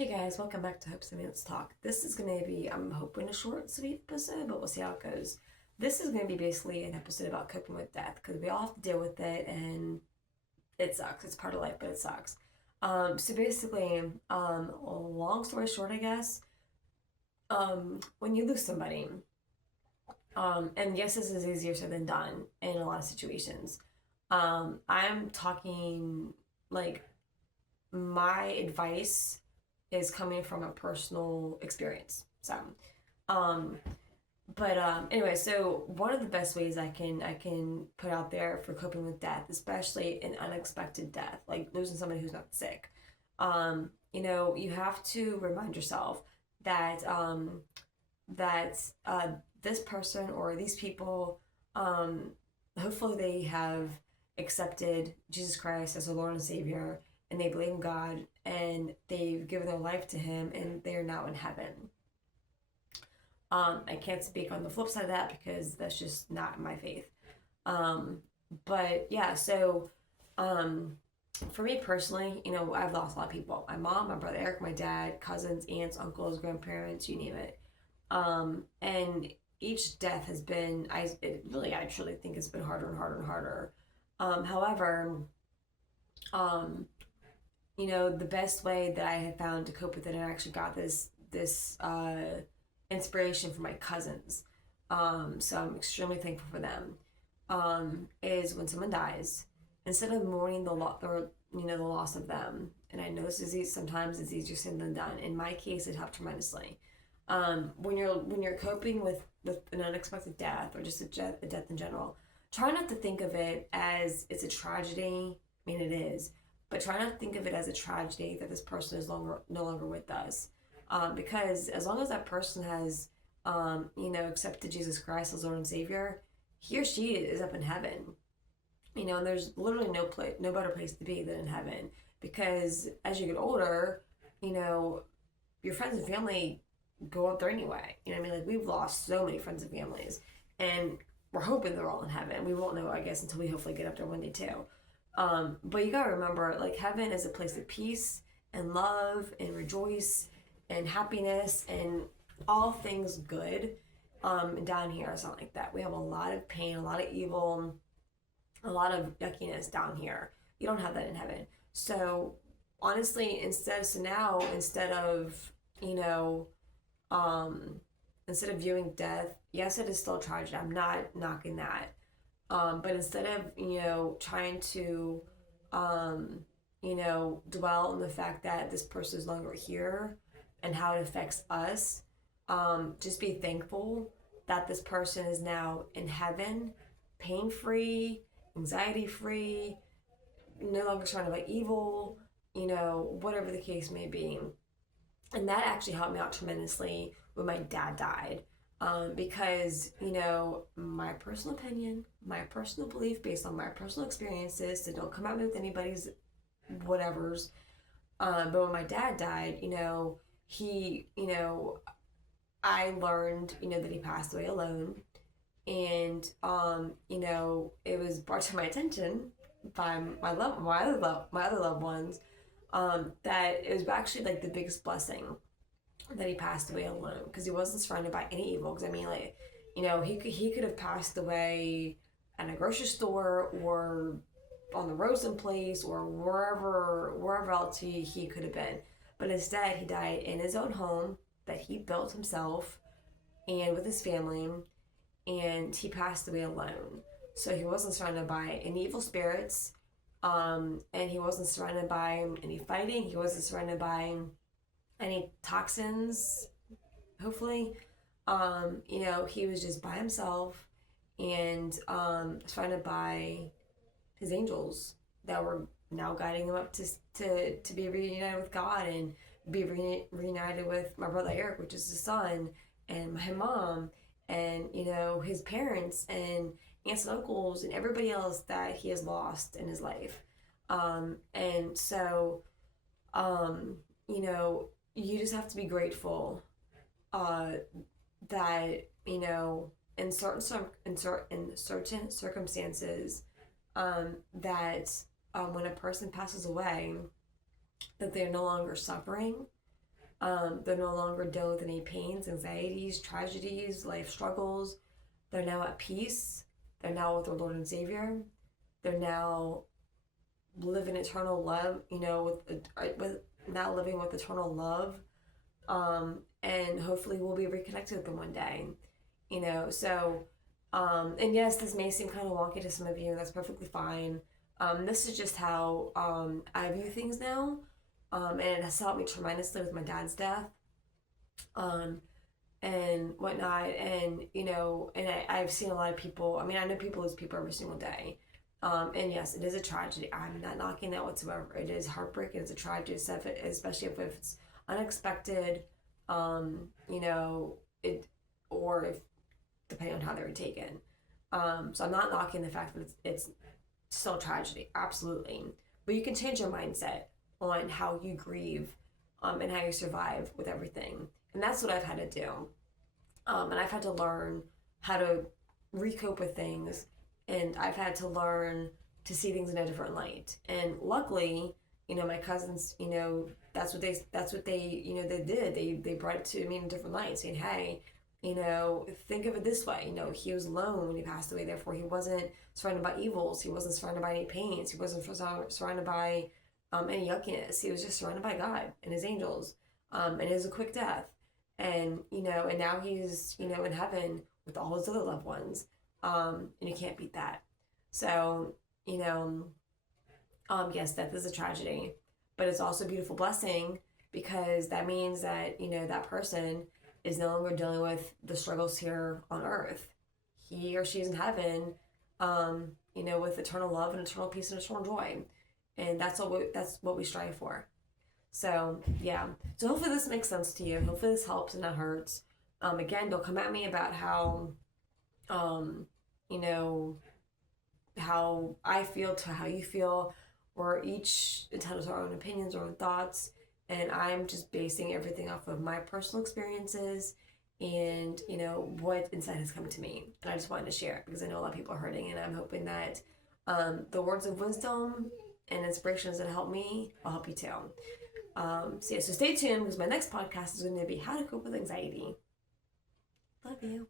Hey guys, welcome back to Hopes and Minutes Talk. This is going to be, I'm hoping, a short and sweet episode, but we'll see how it goes. This is going to be basically an episode about coping with death because we all have to deal with it and it sucks. It's part of life, but it sucks. So basically, long story short, I guess, when you lose somebody, and yes, this is easier said than done in a lot of situations. I'm talking like my advice is coming from a personal experience. Um, but anyway, so one of the best ways I can put out there for coping with death, especially an unexpected death, like losing somebody who's not sick, you have to remind yourself that that this person or these people, um, hopefully they have accepted Jesus Christ as a Lord and Savior, and they believe in God, and they've given their life to Him, and they are now in heaven. I can't speak on the flip side of that because that's just not my faith. Um, but yeah, so um, for me personally, I've lost a lot of people: my mom, my brother Eric, my dad, cousins, aunts, uncles, grandparents, you name it. And each death has been, I truly think it's been harder and harder and harder. However, um, the best way that I have found to cope with it, and I actually got this inspiration from my cousins. So I'm extremely thankful for them. Is when someone dies, instead of mourning the loss of them, and I know this is easy, sometimes it's easier said than done. In my case, it helped tremendously. When you're coping with an unexpected death or just a death in general, try not to think of it as it's a tragedy. I mean, it is, but try not to think of it as a tragedy that this person is no longer with us. Because as long as that person has, accepted Jesus Christ as Lord and Savior, he or she is up in heaven. And there's literally no better place to be than in heaven. Because as you get older, you know, your friends and family go up there anyway. You know what I mean? Like we've lost so many friends and families, and we're hoping they're all in heaven. We won't know, I guess, until we hopefully get up there one day too. But you gotta remember, like heaven is a place of peace and love and rejoice and happiness and all things good. And down here it's not like that. We have a lot of pain, a lot of evil, a lot of yuckiness down here. You don't have that in heaven. So honestly, instead of you know um, instead of viewing death, yes, it is still a tragedy. I'm not knocking that. But instead of, trying to, dwell on the fact that this person is no longer here and how it affects us, just be thankful that this person is now in heaven, pain free, anxiety free, no longer surrounded by evil, whatever the case may be. And that actually helped me out tremendously when my dad died. Because, my personal opinion, my personal belief based on my personal experiences, so don't come at me with anybody's whatevers. But when my dad died, I learned, that he passed away alone. And, it was brought to my attention by my other loved ones, that it was actually like the biggest blessing that he passed away alone because he wasn't surrounded by any evil. Because I mean, like, he could have passed away at a grocery store or on the road someplace or wherever else he could have been. But instead, he died in his own home that he built himself and with his family, and he passed away alone. So he wasn't surrounded by any evil spirits, and he wasn't surrounded by any fighting. He wasn't surrounded by any toxins, hopefully. He was just by himself and surrounded by his angels that were now guiding him up to be reunited with God and be reunited with my brother Eric, which is his son, and my mom, and his parents and aunts and uncles and everybody else that he has lost in his life. And so, um, you know, you just have to be grateful uh, that in certain circumstances, that when a person passes away, that they're no longer suffering, They're no longer dealing with any pains, anxieties, tragedies, life struggles. They're now at peace. They're now with their Lord and Savior. They're now living eternal love, with now living with eternal love. And hopefully we'll be reconnected with them one day, So, and yes, this may seem kind of wonky to some of you, and that's perfectly fine. This is just how I view things now, and it has helped me tremendously with my dad's death, and whatnot. And I've seen a lot of people. I mean, I know people lose people every single day, and yes, it is a tragedy. I'm not knocking that whatsoever. It is heartbreaking. It's a tragedy, especially if it's unexpected. It or if depending on how they were taken. So I'm not knocking the fact that it's still a tragedy, absolutely. But you can change your mindset on how you grieve, and how you survive with everything. And that's what I've had to do. And I've had to learn how to recope with things, and I've had to learn to see things in a different light. And luckily, my cousins, that's what they they did. They brought it to me in a different light, saying, hey, think of it this way. He was alone when he passed away. Therefore, he wasn't surrounded by evils. He wasn't surrounded by any pains. He wasn't surrounded by any yuckiness. He was just surrounded by God and his angels. And it was a quick death. And, and now he's, in heaven with all his other loved ones. And you can't beat that. So, yes, death is a tragedy, but it's also a beautiful blessing, because that means that, that person is no longer dealing with the struggles here on earth. He or she's in heaven, with eternal love and eternal peace and eternal joy. And that's what we strive for. So, yeah. So hopefully this makes sense to you. Hopefully this helps and not hurts. Again, don't come at me about how, how I feel to how you feel. We're each entitled to our own opinions, our own thoughts. And I'm just basing everything off of my personal experiences and, what insight has come to me. And I just wanted to share it because I know a lot of people are hurting, and I'm hoping that the words of wisdom and inspirations that help me will help you too. So stay tuned, because my next podcast is going to be how to cope with anxiety. Love you.